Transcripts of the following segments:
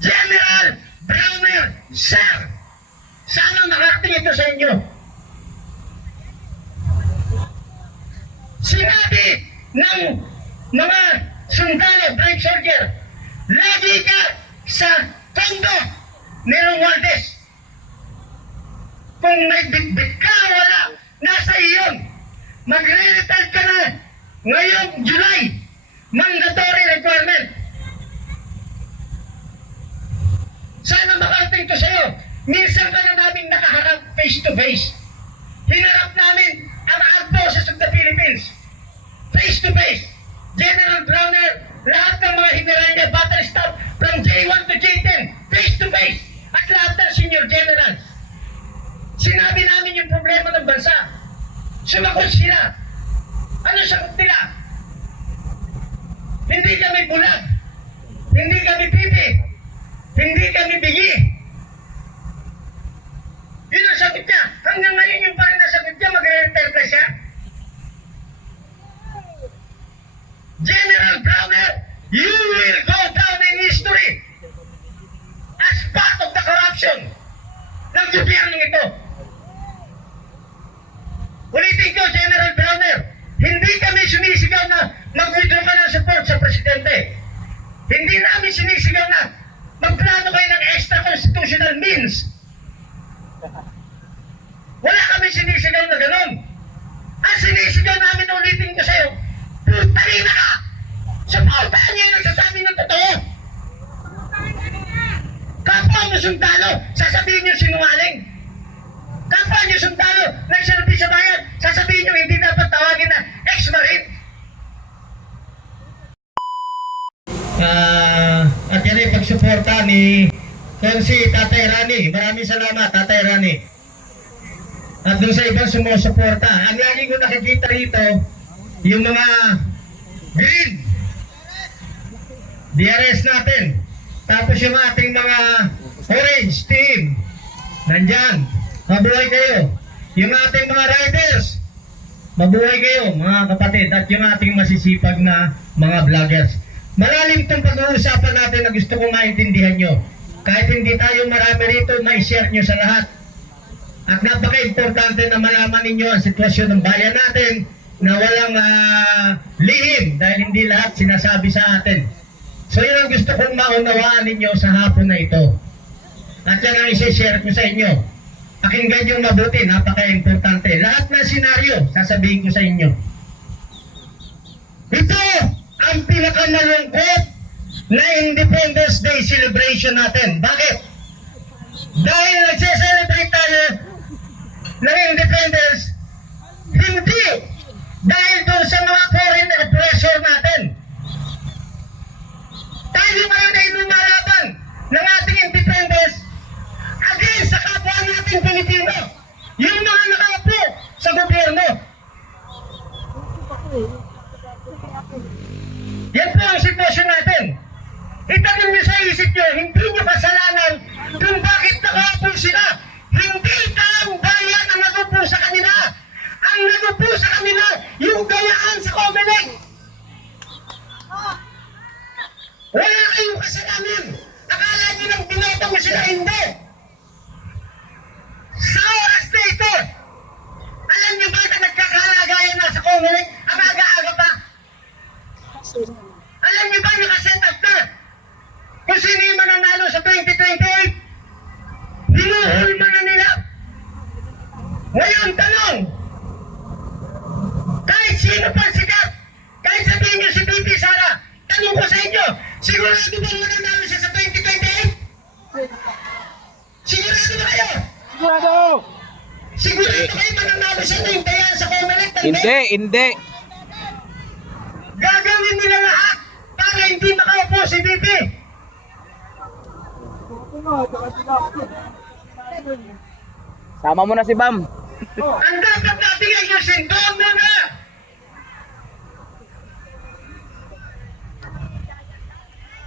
General Browner, sir, sana nakarating ito sa inyo. Sinabi ng mga sundalo, brave soldier, lagi ka sa kondo ni Romualdez. Kung may bitbit ka, wala, nasa iyon. Magre-retire ka na ngayong July. Mandatory requirement. Sana makarating to sa'yo. Minsan ka na namin nakaharap face to face. Hinarap namin ang armed forces of the Philippines. Face to face. General Browner, lahat ng mga general niya, battery staff, from J1 to J10, face to face. At lahat ng senior generals. Sinabi namin yung problema ng bansa. Sumagot sila. Ano sagot nila? Hindi kami bulag. Hindi kami pipi. Hindi kami bigi. Yun ang sagot niya. Hanggang ngayon yung pa rin ang sagot niya, mag-retire pa siya. General Browner, you will go down in history as part of the corruption ng gobyerno ito. Ulitin ko, General Browner, hindi kami sinisigaw na mag-withdraw ka ng support sa presidente. Hindi namin sinisigaw na magplano kayo ng extra-constitutional means. Wala kami sinisigaw na gano'n. Ang sinisigaw namin, ulitin ko sa'yo, putalina ka! Supportahan niyo yung nagsasabi ng totoo! Kapwa mo sundalo, sasabihin niyo sinungaling. Kapwa niyo sundalo, nagsalbi sa bayan, sasabihin niyo hindi dapat tawagin na ex-marine. At yan ay pagsuporta ni si Tatay Rani. Maraming salamat, Tatay Rani. At doon sa ibang sumusuporta, ang lagi ko nakikita rito, yung mga green, DRS natin. Tapos yung ating mga orange team, nandyan, mabuhay kayo. Yung ating mga riders, mabuhay kayo mga kapatid. At yung ating masisipag na mga vloggers. Malalim itong pag-uusapan natin na gusto kong maintindihan nyo. Kahit hindi tayo marami rito, ma-share nyo sa lahat. At napaka-importante na malaman ninyo ang sitwasyon ng bayan natin na walang lihim dahil hindi lahat sinasabi sa atin. So yun ang gusto kong maunawaan ninyo sa hapon na ito. At yan ang isi-share ko sa inyo. Pakinggan yung mabuti, napaka-importante. Lahat ng senaryo, sasabihin ko sa inyo. Ito ang pinakamalungkot na Independence Day celebration natin. Bakit? Dahil nagse-celebrate tayo ng independence, hindi dahil doon sa mga foreign oppressor natin. Tayo ngayon ay lumalaban ng ating independence against sa kapwa nating Pilipino, yung mga nakaupo sa gobyerno. Yan po ang sitwasyon natin. Itanong niyo sa isip niyo, hindi niyo kasalanan kung bakit nakaupo sila. Hindi taong bayan ang nagupo sa kanila. Ang nagupo sa kanila, yung gayaan sa Comelec. Wala kayong kasalanan. Akala niyo lang binoto mo sila, hindi. Sa oras na ito, alam niyo ba na nagkakalagayan na sa Comelec? Ang aga-aga pa. Alam niyo ba nakaset up na? Kung sino yung mananalo sa 2028, hinuhulma na nila. Ngayon, tanong, kahit sino pa sikat, kahit sabihin niyo si BP Sara, tanong ko sa inyo, sigurado ba mananalo siya sa 2028? Sigurado ba kayo? Sigurado! Sigurado kayo mananalo siya na yung dayan sa Comelec? Hindi. Gagawin nila lahat para hindi makaupo si BP. Sama mo na si Bam. Ang dapat natin ay yung doon muna.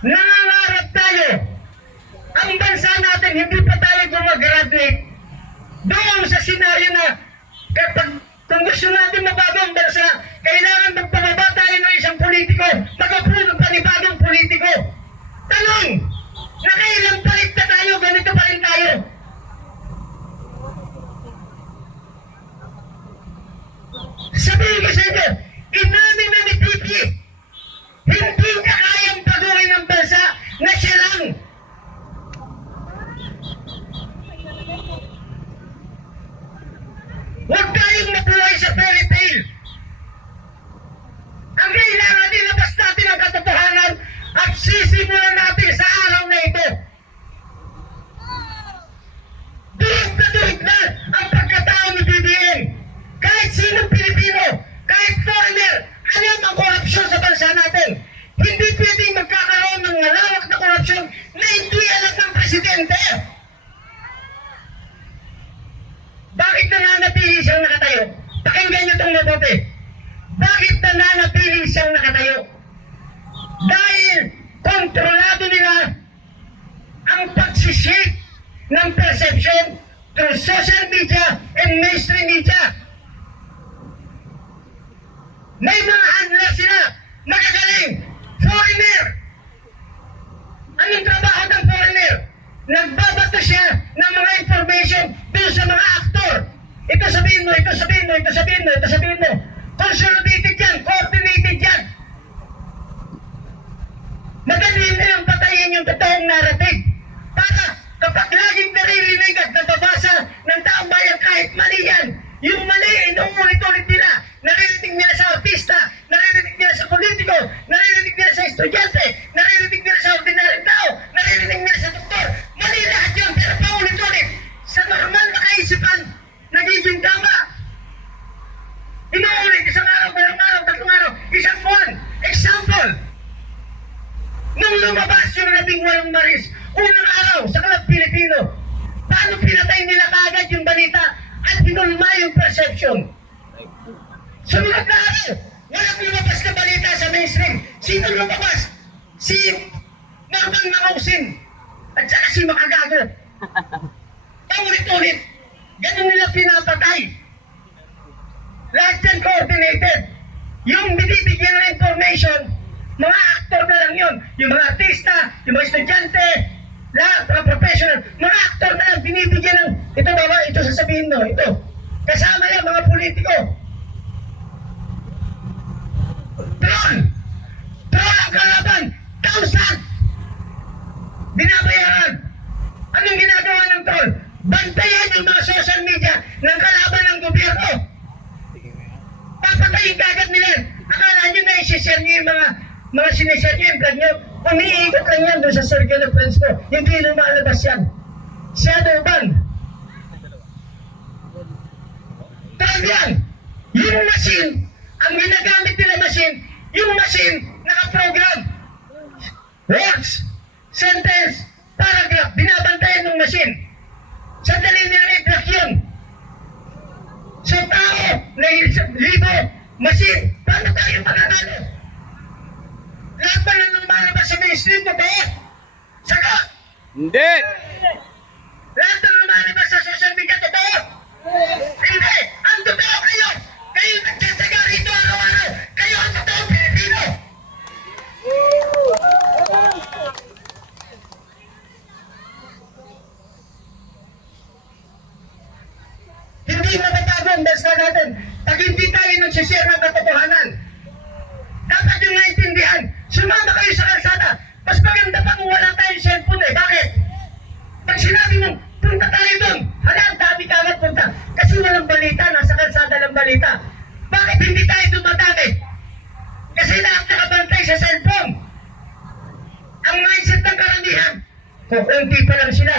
Nangangarap tayo. Ang bansa natin, hindi pa tayo gumagraduate. Doon sa senaryo na kapag kung gusto natin mabago ang bansa, kailangan magpababa tayo ng isang politiko, mag-approve ng panibagong politiko. Tanong, nakailan presidente. Bakit nananatili siyang nakatayo? Pakinggan niyo itong mabuti. Bakit nananatili siyang nakatayo? Dahil kontrolado nila ang pagsishake ng perception through social media and mainstream media. May mga handler sila, magagaling, foreigner. Anong trabaho ng foreigner? Nagbabato siya ng mga information dun sa mga aktor. Ito sabihin mo, ito sabihin mo, ito sabihin mo, ito sabihin mo. Consolidated yan, coordinated yan. Madali nilang patayin yung totoong narrative. Para kapag laging naririnig at nababasa ng taong bayan kahit mali yan, yung mali, inuulit-ulit nila. Naririnig nila sa artista, naririnig nila sa politiko, naririnig nila sa estudyante, naririnig nila sa ordinaryong tao, naririnig nila sa doktor. Mali lahat yun, pero paulit-ulit. Sa normal na kaisipan, nagiging tama. Inuulit, isang araw, dalawang araw, tatlong araw, isang buwan. Example, nung lumabas yung 18 Maris, unang araw sa Club Pilipino, paano pinatay nila kaagad yung balita at hinulma yung perception? Sumunod na araw, walang lumabas na balita sa mainstream. Sino lumabas? Si Norman Mangausin at saka si Makagago. Paulit-ulit, ganun nila pinapatay. Lahat yan coordinated. Yung binibigyan ng information, mga actor na lang yun. Yung mga artista, yung mga estudyante, lahat, mga professional, mga actor na lang binibigyan ng, ito baba, ito sasabihin mo, ito. Kasama yan, mga politiko. Troll! Troll ang kalaban! 1,000! Binabayaran! Anong ginagawa ng troll? Bantayan yung mga social media ng kalaban ng gobyerno. Papatayin kagad nila. Akala nyo na isi-share nyo yung mga sinishare nyo yung vlog nyo. Umiikot lang yan doon sa circle of friends ko. Hindi lumalabas yan. Shadow ban. Troll yan! Yung machine, ang ginagamit nila machine, yung machine nakaprogram. Words, sentence, paragraph, binabantayan ng machine. Sandali nila i-block yun. So tao, na libo, machine, paano tayo magkakano? Lahat ba nang lumalabas sa mainstream mo ba? Saka, Hindi! lahat ng lumalabas sa social media, totoo? Hindi! Ang totoo kayo! Kayo nagsasaga rito araw-araw! Kayo ang totoo Pilipino! Hindi mapatago ang bansa natin pag hindi tayo nagsishare ng katotohanan. Dapat yung naintindihan, sumama kayo sa kalsada. Mas maganda pa kung wala tayong cellphone eh. Bakit? Pag sinabi mong, punta tayo doon, hala, ang dami kagad punta. Kasi walang balita, nasa kalsada lang balita. Bakit hindi tayo dumadami? Kasi lahat nakabantay sa cellphone. Ang mindset ng karamihan, kukunti pa lang sila.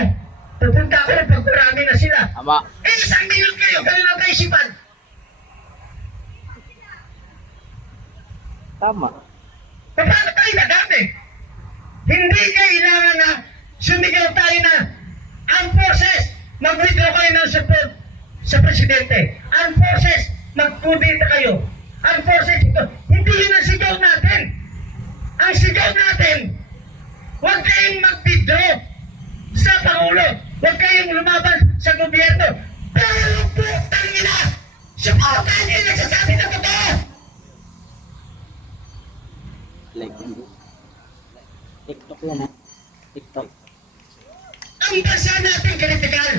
Pupunta ako pag marami na sila. Tama. Eh, 1 milyon kayo, ganun ang kaisipan. Tama. Paano tayo nadami? Hindi kailangan na sumigaw tayo na ang forces, mag-withdraw kayo ng support sa presidente. Ang forces, mag-kudita kayo. Ang forces, ito. Hindi yun ang sigaw natin. Ang sigaw natin, huwag kayong mag-withdraw sa Pangulo. Huwag kayong lumaban sa gobyerno. Pero putang nila, supportan niyo yung nagsasabi ng totoo. Like, TikTok yan ha. TikTok. Ang bansa natin kritikal.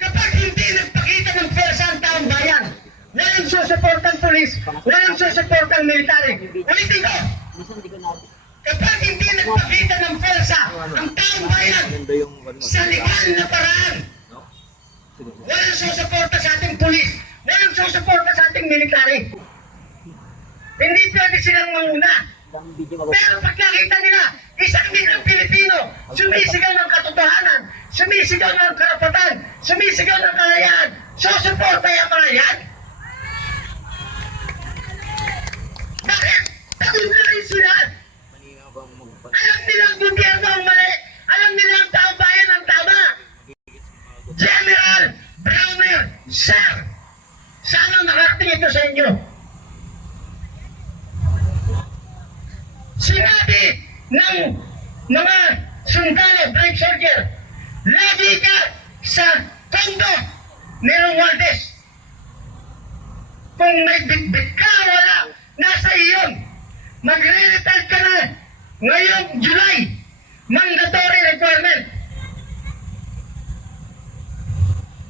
Kapag hindi nagpakita ng pwersa ang taong bayan, walang susuportang pulis, walang susuportang military. Ulitin ko, kapag hindi nagpakita ng pwersa ang taong bayan sa legal na paraan, walang susuporta sa ating pulis, walang susuporta sa ating military. Hindi pwede silang manguna. Pero pag nakita nila, 1 milyong Pilipino, sumisigaw ng katotohanan, sumisigaw ng karapatan, sumisigaw ng kalayaan, susuporta yung mga yan? Bakit? Pagod na rin sila. Alam nilang gobyerno ang mali. Alam nilang taong bayan ang tama. General Browner, sir, sana makarating ito sa inyo. Sinabi ng mga sundalo, brave soldier, lagi ka sa kondo ni Romualdez. Kung may bitbit ka, wala, nasa iyon. Magre-retire ka na ngayong July. Mandatory requirement.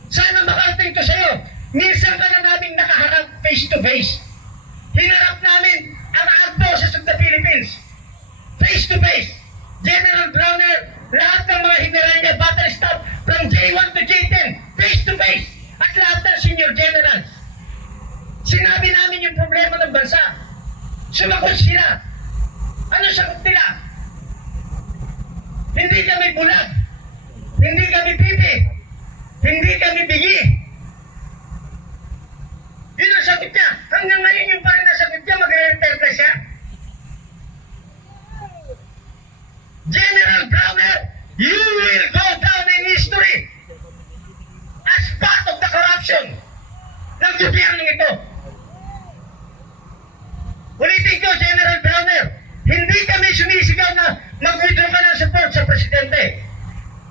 Sana makarating ko sa'yo. Minsan ka na namin nakaharap face to face. Hinarap namin ang armed forces of the Philippines. Face to face. General Browner, lahat ng mga general niya, battle staff, from J1 to J10, face to face. At lahat ng senior generals. Sinabi namin yung problema ng bansa. Sumagot sila. Ano sagot nila? Hindi kami bulag. Hindi kami pipi. Hindi kami bigi. Yun ang sagot niya. Hanggang ngayon yung pa rin ang sagot niya, mag-retire pa siya. General Browner, you will go down in history as part of the corruption ng gobyerno ito. Ulitin ko, General Browner, hindi kami sumisigaw na mag-withdraw ka ng support sa presidente.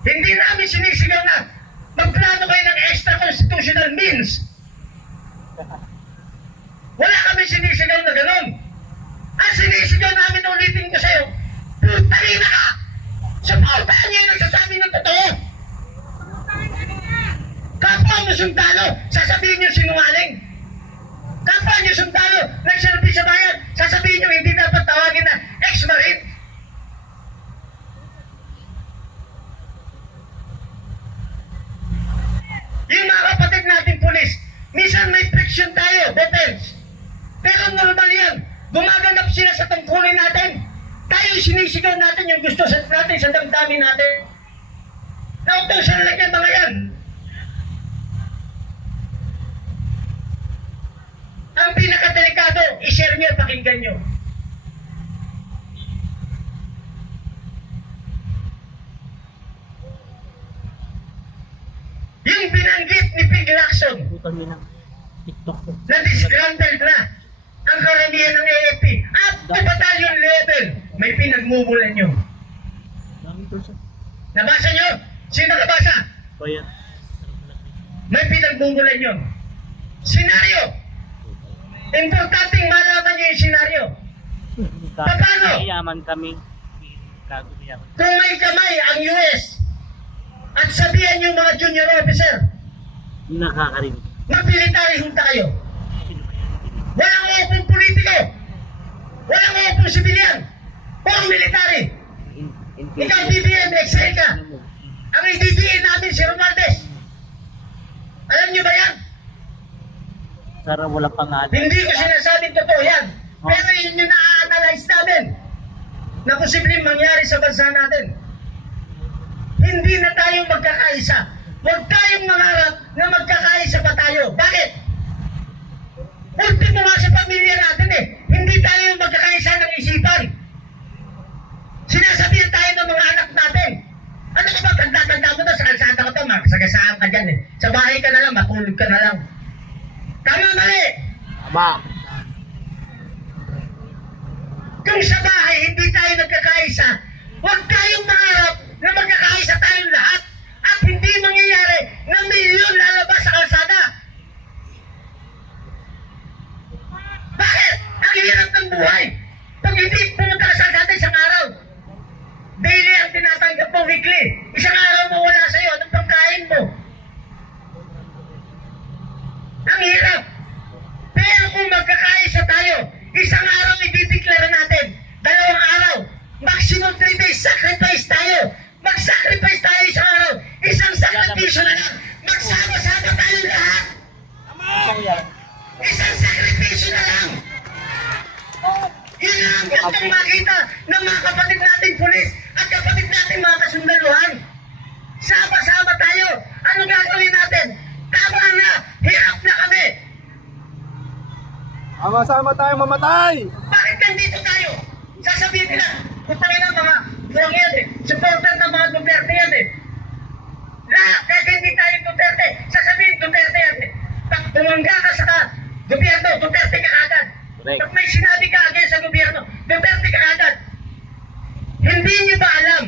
Hindi namin sinisigaw na magplano kayo ng extra-constitutional means. Wala kami sinisigaw na gano'n. Ang sinisigaw namin, ulitin ko sa'yo, putalina ka! Supportahan niyo yung nagsasabi ng totoo! Kapwa mo sundalo, sasabihin niyo sinungaling. Kapwa niyo sundalo, nagserbi sa bayan, sasabihin niyo hindi dapat tawagin na ex-marine. Yung mga kapatid natin pulis, minsan may friction tayo, weapons. Pero normal yan. Gumaganap sila sa tungkulin natin. Tayo sinisigaw natin yung gusto natin sa damdamin natin. Nautang sa lalagyan mga yan. Ang pinakadelikado, i-share nyo, pakinggan nyo. Yung binanggit ni Pig Lacson na disgruntled na ang karamihan ng AFP at the battalion level, may pinagmumulan nyo. Nabasa nyo? Sino nakabasa? May pinagmumulan nyo. Senaryo. Importanteng malaman nyo yung senaryo. Paano? Yaman kami. Kung may kamay ang US at sabihan yung mga junior officer, Nakakarinig. mag-military hunta kayo. Walang upong politiko. Walang upong sibilyan. Puro military. Ikaw BBM, excel ka. Ang i-DDA namin si Romualdez. Alam nyo ba yan? Sara wala pangalan. Hindi ko sinasabing totoo yan. Pero yun yung na-analyze namin na posibleng mangyari sa bansa natin. Hindi na tayo magkakaisa. Huwag tayong mangarap na magkakaisa pa tayo. Bakit? Ultimo nga sa pamilya natin eh. Hindi tayo magkakaisa ng isipan. Sinasabihan tayo ng mga anak natin. Ano ka ba? Tanda-tanda mo na sa kalsada ko ito. Masagasaan ka dyan eh. Sa bahay ka na lang, matulog ka na lang. Tama, mali. Tama. Kung sa bahay hindi tayo nagkakaisa, huwag tayong mangarap na magkakaisa tayong lahat at hindi mangyayari na milyon lalabas sa kalsada. Bakit? Ang hirap ng buhay. Pag hindi pumunta ka sa kalsada isang araw, daily ang tinatanggap mo, weekly. Isang araw mo wala sa'yo, anong pagkain mo? Ang hirap. Pero kung magkakaisa tayo, isang araw i-declare natin, 2 araw, maximum 3 days, sacrifice tayo. Mag-sacrifice tayo isang araw. Isang sakripisyo na lang. Magsama-sama tayo lahat. Isang sakripisyo na lang. Yun lang ang gustong makita ng mga kapatid natin pulis at kapatid natin mga kasundaluhan. Sama-sama tayo. Ano gagawin natin? Tama na. Hirap na kami. Sama-sama tayong mamatay! Bakit nandito tayo? Sasabihin nila, kung tayo ng mga Supporter ng mga Duterte yan eh. Kahit hindi tayo Duterte, sasabihin Duterte yan eh. Pag bumangga ka sa gobyerno, Duterte ka agad. Correct. Pag may sinabi ka agad sa gobyerno, Duterte ka agad. Hindi niyo ba alam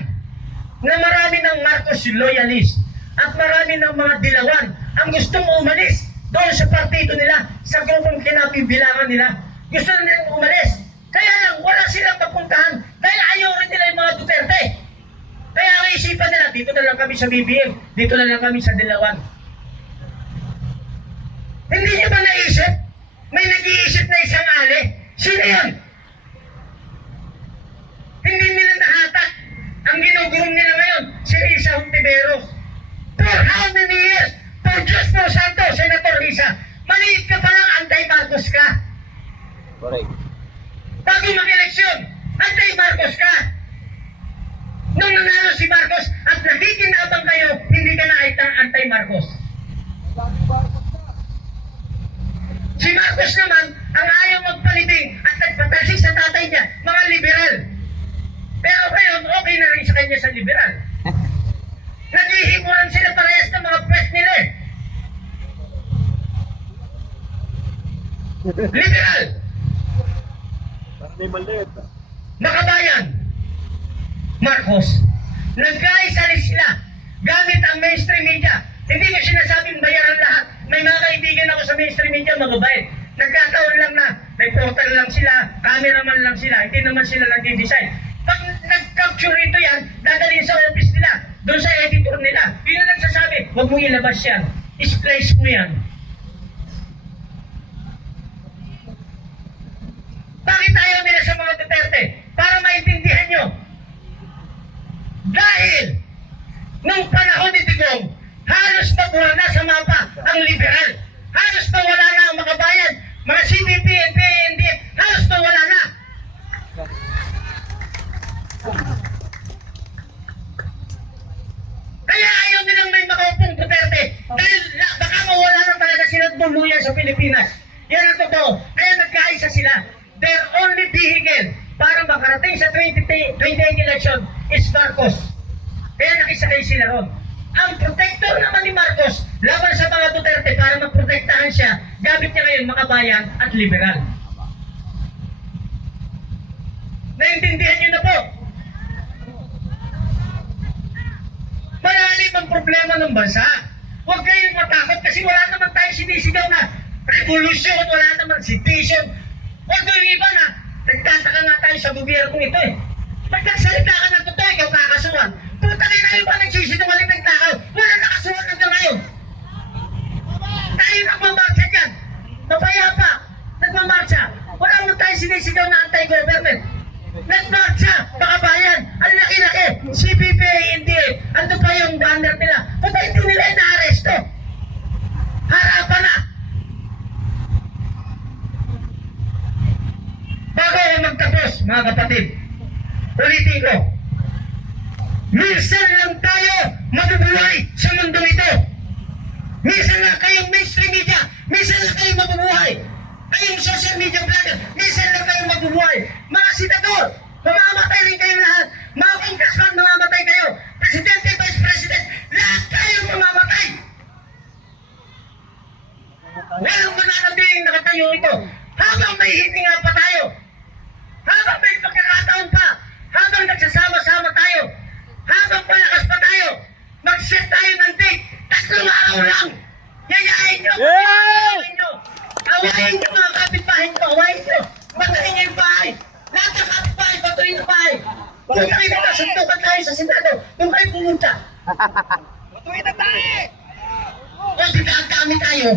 na marami ng Marcos loyalist at marami ng mga dilawan ang gustong umalis doon sa partido nila, sa grupong kinabibilangan nila. Gusto nilang umalis. Kaya lang, wala silang mapuntahan dahil ayaw rin nila yung mga Duterte. Kaya ang isipan nila, dito na lang kami sa BBM, dito na lang kami sa Dilawan. Hindi niyo ba naisip? May nag-iisip na isang ali. Sino yun? Hindi nila nahatak. Ang ginugurong nila ngayon, si Risa Hontiveros. For how many years? For Diyos po Santo, Senator Risa. Maliit ka pa lang, anti-Marcos ka. Correct. Bago mag-eleksyon, anti-Marcos ka. Nung nanalo si Marcos at nakikinabang kayo, hindi ka na anti-Marcos. Si Marcos naman, ang ayaw magpalibing at nagpatasik sa tatay niya, mga liberal. Pero ngayon, okay na rin sa kanya sa liberal. Naghihimuran sila parehas ng mga pwes nila eh. Liberal, May maliit. makabayan, Marcos, nagkaisali sila gamit ang mainstream media. Hindi ko sinasabing bayaran lahat. May mga kaibigan ako sa mainstream media, mababayad. Nagkataon lang na may portal lang sila, cameraman lang sila, hindi naman sila nag-design. Pag nag-capture ito yan, dadalhin sa office nila, doon sa editor nila. Yun ang nagsasabi, huwag mo ilabas yan. Isplace mo yan. Bakit ayaw nila sa mga Duterte? Para maintindihan nyo. Dahil, nung panahon ni Digong, halos mabura na sa mapa ang liberal. Halos mawala na ang makabayan. Mga CPP, NPA, NDF, halos mawala na. Kaya ayaw nilang may makaupong Duterte. Dahil baka mawala na talaga sila tuluyan sa Pilipinas. Yan ang totoo. Kaya nagkaisa sila. Their only vehicle para makarating sa 2028 election is Marcos. Kaya nakisakay sila ron. Ang protector naman ni Marcos laban sa mga Duterte para maprotektahan siya, gamit niya ngayon makabayan at liberal. Naintindihan niyo na po. Malalim ang problema ng bansa. Huwag kayong matakot kasi wala naman tayong sinisigaw na revolusyon, wala naman sedition. Huwag yung iba na nagtataka nga tayo sa gobyernong ito eh. Pag nagsalita ka ng totoo, ikaw kakasuhan. Puta kayo na yung ba nagsisinungaling ng tao? Wala nakasuhan hanggang ngayon. Tayo nagmamarcha dyan. Mapayapa. Nagmamarcha. Wala naman tayo sinisigaw na anti-government. Nagmarcha. Makabayan. Ang laki-laki. CPP, NDA. Ando pa yung banner nila. Puta hindi nila na-aresto. Harapan na. Bago ako magtapos, mga kapatid, ulitin ko, minsan lang tayo mabubuhay sa mundo ito. Minsan lang kayong mainstream media, minsan lang kayong mabubuhay. Kayong social media vlogger, minsan lang kayong mabubuhay. Mga senador, mamamatay rin kayong lahat. Mga congressman, mamamatay kayo. Presidente, vice president, lahat kayong mamamatay. Walang mananatiling nakatayo ito. Habang may hininga pa tayo, habang may pagkakataon pa, habang nagsasama-sama tayo, habang palakas pa tayo, mag-set tayo ng date, 3 araw lang. Yayain nyo, awayin nyo. Awayin nyo mga kapitbahay nyo, awayin nyo. Batuhin nyo yung bahay. Lahat ng kapitbahay, batuhin yung bahay. Kung kayo nagkasuntukan tayo sa Senado, kung kayo pumunta. Batuhin na tayo! O, dami tayo.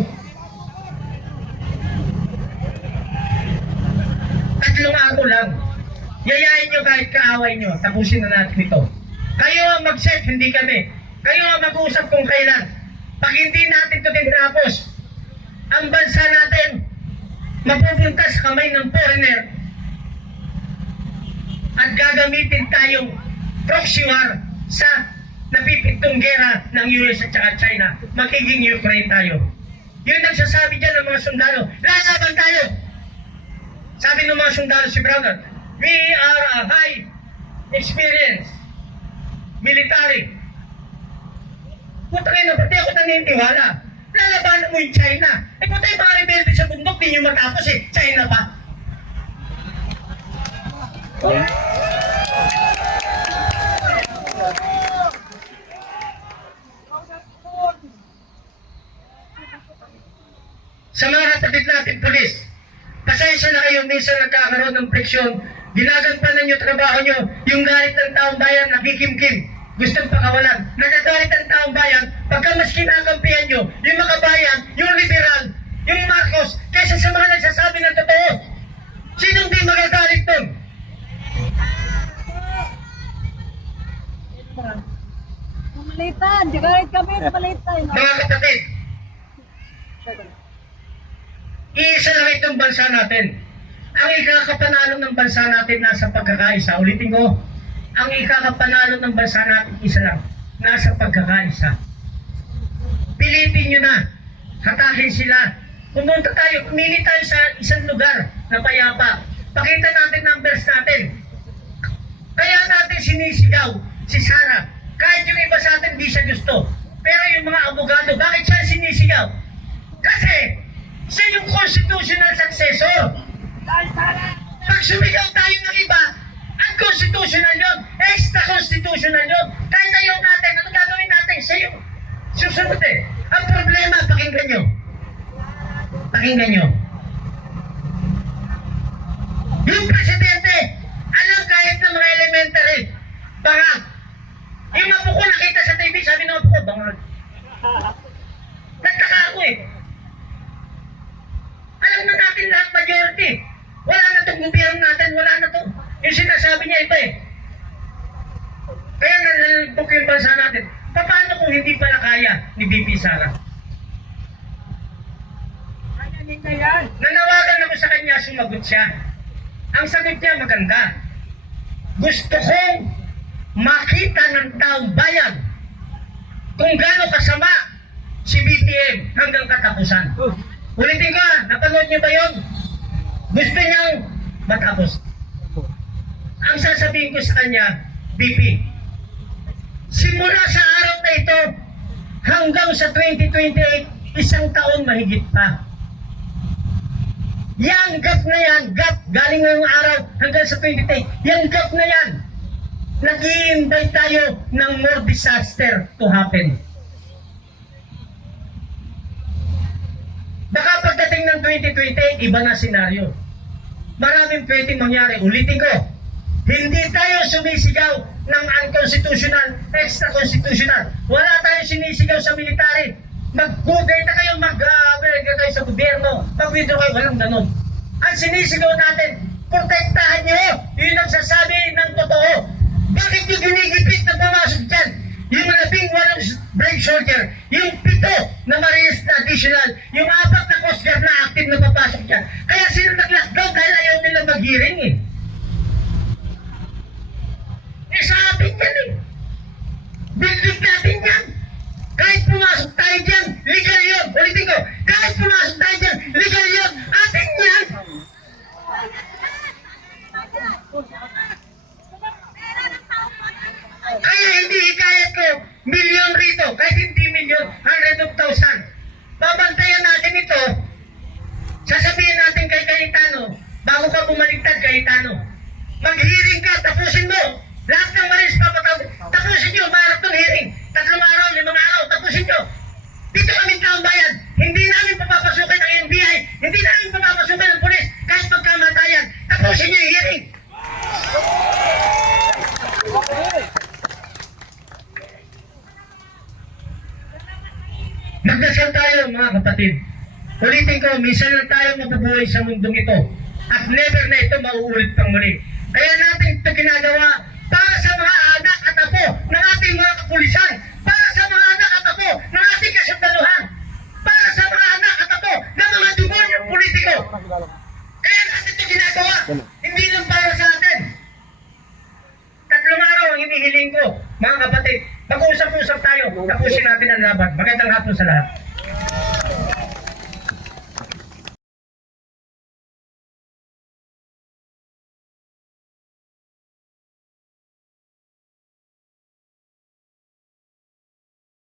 3 araw lang. Yayain nyo kahit kaaway nyo. Tapusin na natin ito. Kayo ang mag-set, hindi kami. Kayo ang mag-usap kung kailan. Pag hindi natin ito tinapos, ang bansa natin mapupunta sa kamay ng foreigner at gagamitin tayong proxy war sa napipitong gera ng US at saka China. Magiging Ukraine tayo. Yun ang sasabi dyan ng mga sundalo. Lalaban tayo! Sabi ng mga sundalo si Brownard, we are a high experience military. Putangin na, pati ako naniniwala. Lalabanan mo yung China. Eh kung tayo mga rebelde sa bundok, di nyo matapos eh. China pa. Sa mga kapatid natin pulis, pasensya na kayo, minsan nagkakaroon ng friksyon. Ginagampanan nyo trabaho nyo, yung galit ng taong bayan, nakikimkim. Gustong pakawalan. Nagagalit ang taong bayan, pagka mas kinakampihan nyo, yung mga bayan, yung liberal, yung Marcos, kaysa sa mga nagsasabi ng totoo. Sinong di magagalit doon? Malitan, galit kami sa malitan. Mga kapatid, iisa lang itong bansa natin. Ang ikakapanalo ng bansa natin nasa pagkakaisa. Ulitin ko, ang ikakapanalo ng bansa natin isa lang, nasa pagkakaisa. Pilitin nyo na, hatakin sila. Pumunta tayo, pumili tayo sa isang lugar na payapa. Pakita natin numbers natin. Kaya natin sinisigaw si Sara. Kahit yung iba sa atin di siya gusto. Pero yung mga abogado, bakit siya sinisigaw? Kasi siya yung constitutional successor. Pag sumigaw tayo ng iba, unconstitutional yun, extra-constitutional yun. Kahit ayaw natin, ano gagawin natin? Siya yung susunod eh. Ang problema, pakinggan nyo. Pakinggan nyo. Yung presidente, alam kahit na mga elementary, bangag. Yung mabuko nakita sa TV, sabi ng mabuko, bangag. Nagtaka ako eh. Alam na natin lahat, majority. Wala na itong gobyerno natin, wala na to. Yung sinasabi niya iba eh. Kaya nalalagpok yung bansa natin. Paano kung hindi pala kaya ni BP Sara? Nanawagan ako sa kanya, sumagot siya. Ang sagot niya maganda. Gusto kong makita ng taong bayan kung gaano kasama si BBM hanggang katapusan. Ulitin ko, napanood niyo ba yun? Gusto niyang matapos. Ang sasabihin ko sa kanya, BP, simula sa araw na ito hanggang sa 2028, isang taon mahigit pa. Yang gap na yan, gap, galing ngayong araw hanggang sa 2028, yang gap na yan, nag-i-invite tayo ng more disaster to happen. Baka pagdating ng 2028, iba na senaryo. Maraming pwedeng mangyari. Ulitin ko, hindi tayo sumisigaw ng unconstitutional, extra-constitutional. Wala tayong sinisigaw sa military. Mag-gugay na kayo, mag-aberga kayo sa gobyerno. Mag-withdraw kayo, walang ganun. Ang sinisigaw natin, protektahan nyo yung nagsasabi ng totoo. Bakit nyo ginigipit na pumasok dyan? Yung 18 brave soldier, yung 7 na Marines na additional, yung 4 na Coast Guard na active na papasok dyan. Kaya sino nag-lockdown dahil ayaw nilang mag-hearing eh. Eh sa atin yan eh. Building natin yan. Kahit pumasok tayo dyan, legal yun. Ulitin ko, kahit pumasok tayo dyan, legal yun. Atin yan. Kaya hindi hikayat ko, milyon rito, kahit hindi milyon, 100,000. Babantayan natin ito, sasabihin natin kay Cayetano, bago ka bumaligtad, Cayetano, mag-hearing ka, tapusin mo. Lahat ng Marines papatawag, tapusin nyo, marathon hearing, 3 araw, 5 araw, tapusin nyo. Dito kami taong bayan, hindi namin papapasukin ang NBI, hindi namin papapasukin ang pulis, kahit pagkamatayan, tapusin nyo yung hearing. Magdasal tayo mga kapatid. Ulitin ko, minsan lang tayo mabubuhay sa mundong ito. At never na ito mauulit pang muli. Kaya natin ito ginagawa para sa mga anak at apo ng ating mga kapulisan. Para sa mga anak at apo ng ating kasundaluhan. Para sa mga anak at apo ng mga demonyong politiko. Kaya natin ito ginagawa. Hindi lang para sa atin. 3 araw ang hinihiling ko, mga kapatid. Mag-uusap-usap tayo. Tapusin natin ang laban. Magandang hapon sa lahat.